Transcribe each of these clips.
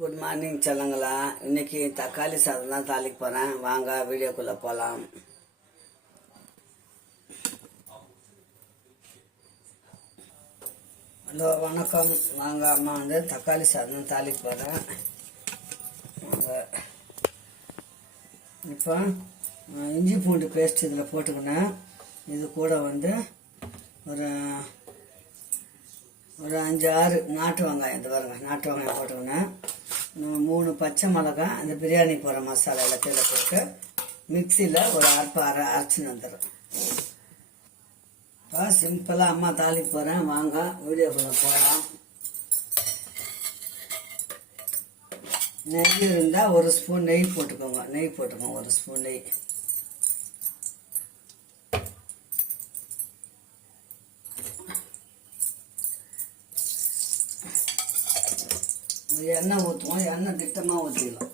Good morning சொல்லுங்களா. இன்னைக்கு தக்காளி சாதம் தான் தாளிக்க போகிறேன். வாங்க வீடியோக்குள்ளே போகலாம். ஹலோ வணக்கம். வாங்க அம்மா தக்காளி சாதம் தாளிக்க போகிறேன். வாங்க இப்போ இஞ்சி பூண்டு பேஸ்ட் இதில் போட்டுக்கினேன். இது கூட ஒரு ஒரு 5-6 நாட்டு வெங்காயம், இது பாருங்க நாட்டு வெங்காயம் போட்டுக்கினேன். 3 பச்சை மிளகாய், அந்த பிரியாணி போடுற மசாலா எல்லாத்தையும் போட்டு மிக்சியில் ஒரு அரைச்சின்னு வந்துடுறேன். இப்போ சிம்பிளாக அம்மா தாளிக்கு போகிறேன். வாங்க வீடியோக்குள்ளே போகலாம். நெய் இருந்தால் 1 ஸ்பூன் நெய் போட்டுக்கோங்க. நெய் போட்டுக்கோங்க, 1 ஸ்பூன் நெய். எண்ணெய் ஊற்றுவோம். எண்ணெய் திட்டமாக ஊற்றிக்கலாம்.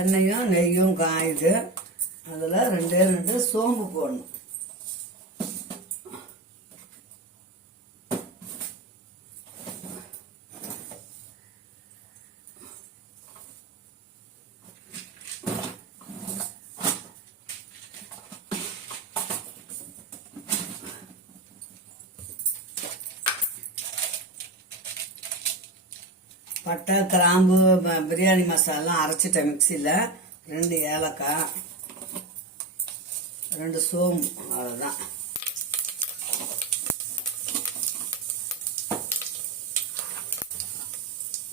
எண்ணெயும் நெய்யும் காயுது. அதில் 2 சோம்பு போடணும். பட்டை, கிராம்பு, பிரியாணி மசாலாம் அரைச்சிட்டேன் மிக்சியில். 2 ஏலக்காய், 2 சோம்பு, அவ்வளோதான்.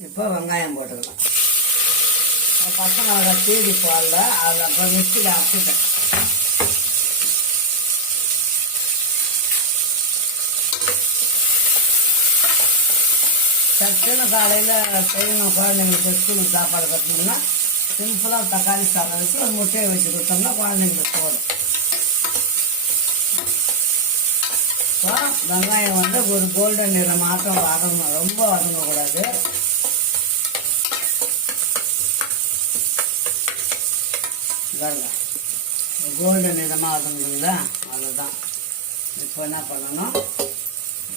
இப்போ வெங்காயம் போட்டுக்கலாம். பச்சை மிளகாய் தீடி போடல, அதில் அப்புறம் மிக்சியில் அரைச்சிட்டேன். சட்டுன்னு காலையில் செய்யணும். குழந்தைங்களுக்கு ஸ்கூலுக்கு சாப்பாடு கட்டணும்னா சிம்பிளாக தக்காளி சாதம் வச்சு ஒரு முட்டையை வச்சு கொடுத்தோம்னா குழந்தைங்களுக்கு போதும். இப்போ வெங்காயம் ஒரு கோல்டன் நிறம் மாற்றம் வதங்கணும். ரொம்ப வதங்கக்கூடாது. பாருங்க, கோல்டன் நிறமாக வதங்குதுங்களா, அவ்வளோதான். இப்போ என்ன பண்ணணும்,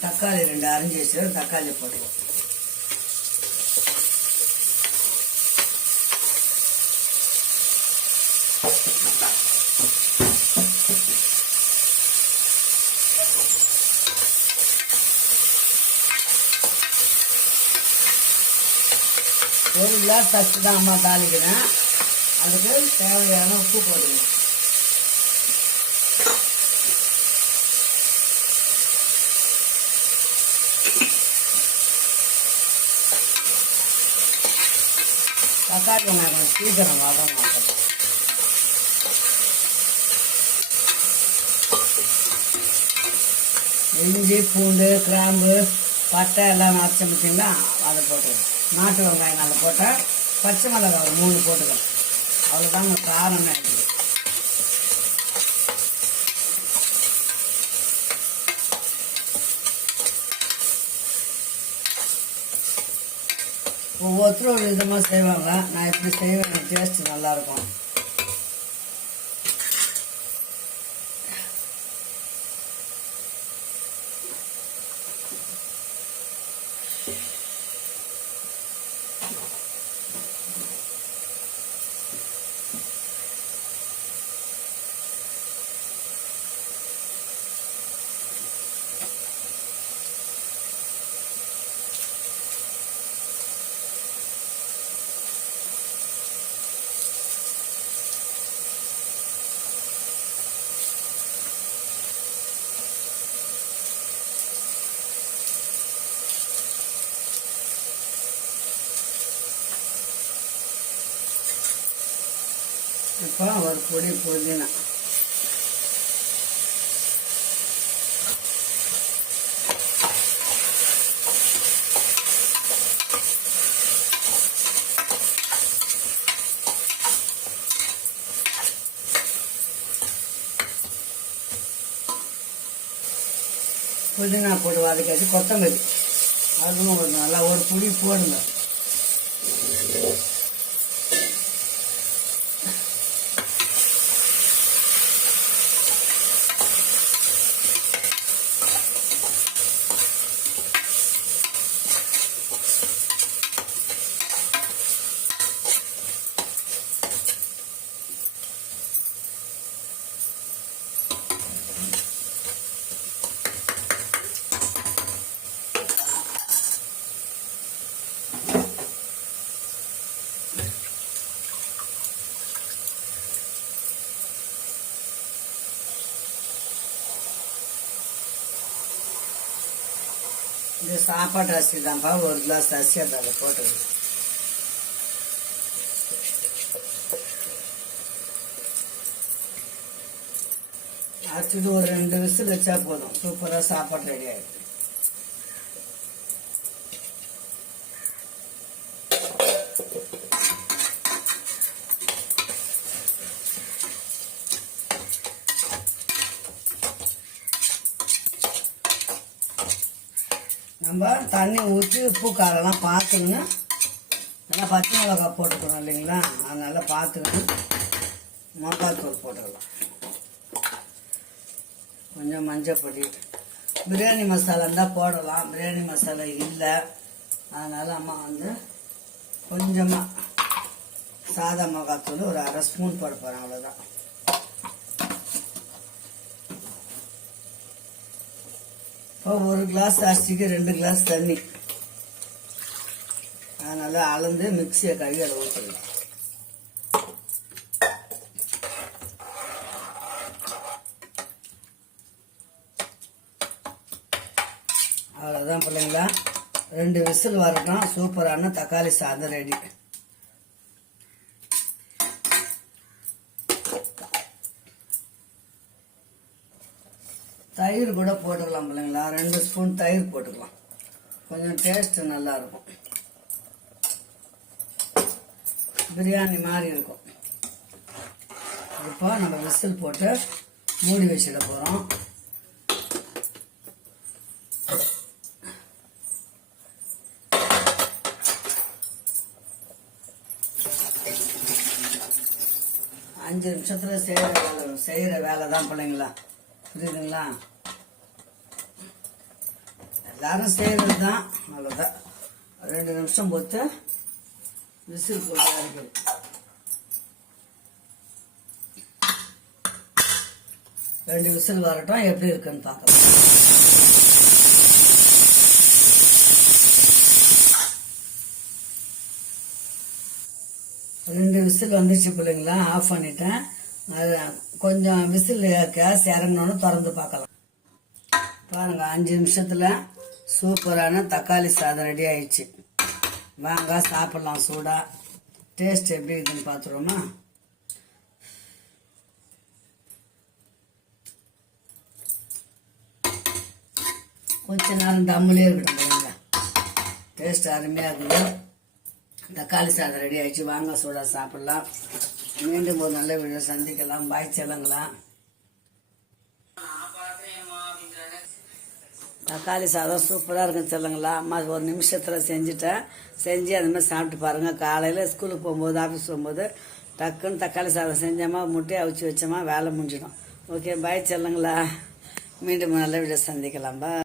தக்காளி 2 அரிஞ்சு வச்சு தக்காளி போட்டுக்குவோம். ஒரு கிளாஸ் தச்சு தான் அம்மா தாளிக்கிறேன். அதுக்கு தேவையான உப்பு போட்டுக்கணும். தக்காளி வெங்காயம் கொஞ்சம் சீக்கிரம் வதங்கணும். இஞ்சி பூண்டு கிராம்பு பட்டை எல்லாம் அரைச்சி வச்சிங்கன்னா அதை போட்டுக்கணும். நாட்டு வெங்காயம் நல்லா போட்டால் பச்சை மிளகாய் ஒரு 3 போட்டுக்கலாம். அவ்வளோதாங்க, காரமே இருக்குது. ஒவ்வொருத்தரும் ஒரு விதமாக செய்வாங்க. நான் எப்படி செய்வேன், எனக்கு டேஸ்ட் நல்லாயிருக்கும். இப்போ ஒரு பொடி புதினா, புதினா போட்டு வதக்காச்சு. கொத்தமல்லி அதுவும் நல்லா ஒரு புடி போடுங்க. இது சாப்பாட்டு அரிசி தான்ப்பா, ஒரு கிளாஸ் அரிசி அதில் போட்டுக்கணும். அரிசிட்டு ஒரு 2 விசில் வச்சா போதும், சூப்பராக சாப்பாடு ரெடி ஆகிடும். நம்ம தண்ணி ஊற்றி உப்பு காரெல்லாம் பார்த்துக்கங்க. நல்லா பச்சை மிளகா போட்டுக்கணும் இல்லைங்களா, அதனால பார்த்துக்கணும். மிளகாத்தூள் போட்டுக்கலாம், கொஞ்சம் மஞ்சள் பொடி, பிரியாணி மசாலா இருந்தால் போடலாம். பிரியாணி மசாலா இல்லை, அதனால் அம்மா வந்து கொஞ்சமாக சாதா மிளகாத்தூள் ஒரு 1/2 ஸ்பூன் போட போகிறேன், அவ்வளோதான். இப்போ 1 கிளாஸ் அரிசிக்கு 2 கிளாஸ் தண்ணி, அதனால் அளந்து மிக்சியை கழுவி அதை ஊற்றிடலாம். அவ்வளோதான் பிள்ளைங்களா, 2 விசில் வரட்டும். சூப்பரான தக்காளி சாதம் ரெடி. தயிர் கூட போட்டுக்கலாம் பிள்ளைங்களா, 2 ஸ்பூன் தயிர் போட்டுக்கலாம், கொஞ்சம் டேஸ்ட் நல்லா இருக்கும், பிரியாணி மாதிரி இருக்கும். இப்போ நம்ம விசில் போட்டு மூடி வச்சிட போகிறோம். அஞ்சு நிமிஷத்தில் செய்கிற வேலை தான் பிள்ளைங்களா, புரியுதுங்களா? எல்லாரும் செய்கிறது தான், அவ்வளோதான். 2 நிமிஷம் போட்டு விசில் போட்டு இறக்கிடும். 2 விசில் வரட்டும், எப்படி இருக்குன்னு பார்க்கலாம். ரெண்டு விசில் வந்துச்சு பிள்ளைங்களா, ஆஃப் பண்ணிட்டேன். அது கொஞ்சம் விசில் கேஸ் இறங்கணும்னு திறந்து பார்க்கலாம். பாருங்க, 5 நிமிஷத்துல சூப்பரான தக்காளி சாதம் ரெடி ஆயிடுச்சு. வாங்க சாப்பிடலாம் சூடா. டேஸ்ட் எப்படி இருக்குன்னு பார்த்துருவோமா? கொஞ்ச நேரம் தம்முலேயே இருக்கட்டும் பிள்ளைங்களா, டேஸ்ட் அருமையாக இருக்குது. தக்காளி சாதம் ரெடி ஆயிடுச்சு, வாங்க சூடா சாப்பிடலாம். மீண்டும் ஒரு நல்ல வீடியோ சந்திக்கலாம். பாய் செல்லுங்களா. தக்காளி சாதம் சூப்பராக இருக்குன்னு சொல்லுங்களா. அம்மா 1 நிமிஷத்தில் செஞ்சுட்டேன். செஞ்சு அது மாதிரி சாப்பிட்டு பாருங்கள். காலையில் ஸ்கூலுக்கு போகும்போது, ஆஃபீஸ் போகும்போது டக்குன்னு தக்காளி சாதம் செஞ்சோமா, முட்டையை அவிச்சு வச்சோமா, வேலை முடிஞ்சிடும். ஓகே, பாய் செல்லுங்களா. மீண்டும் நல்ல வீடியோ சந்திக்கலாம். பாய்.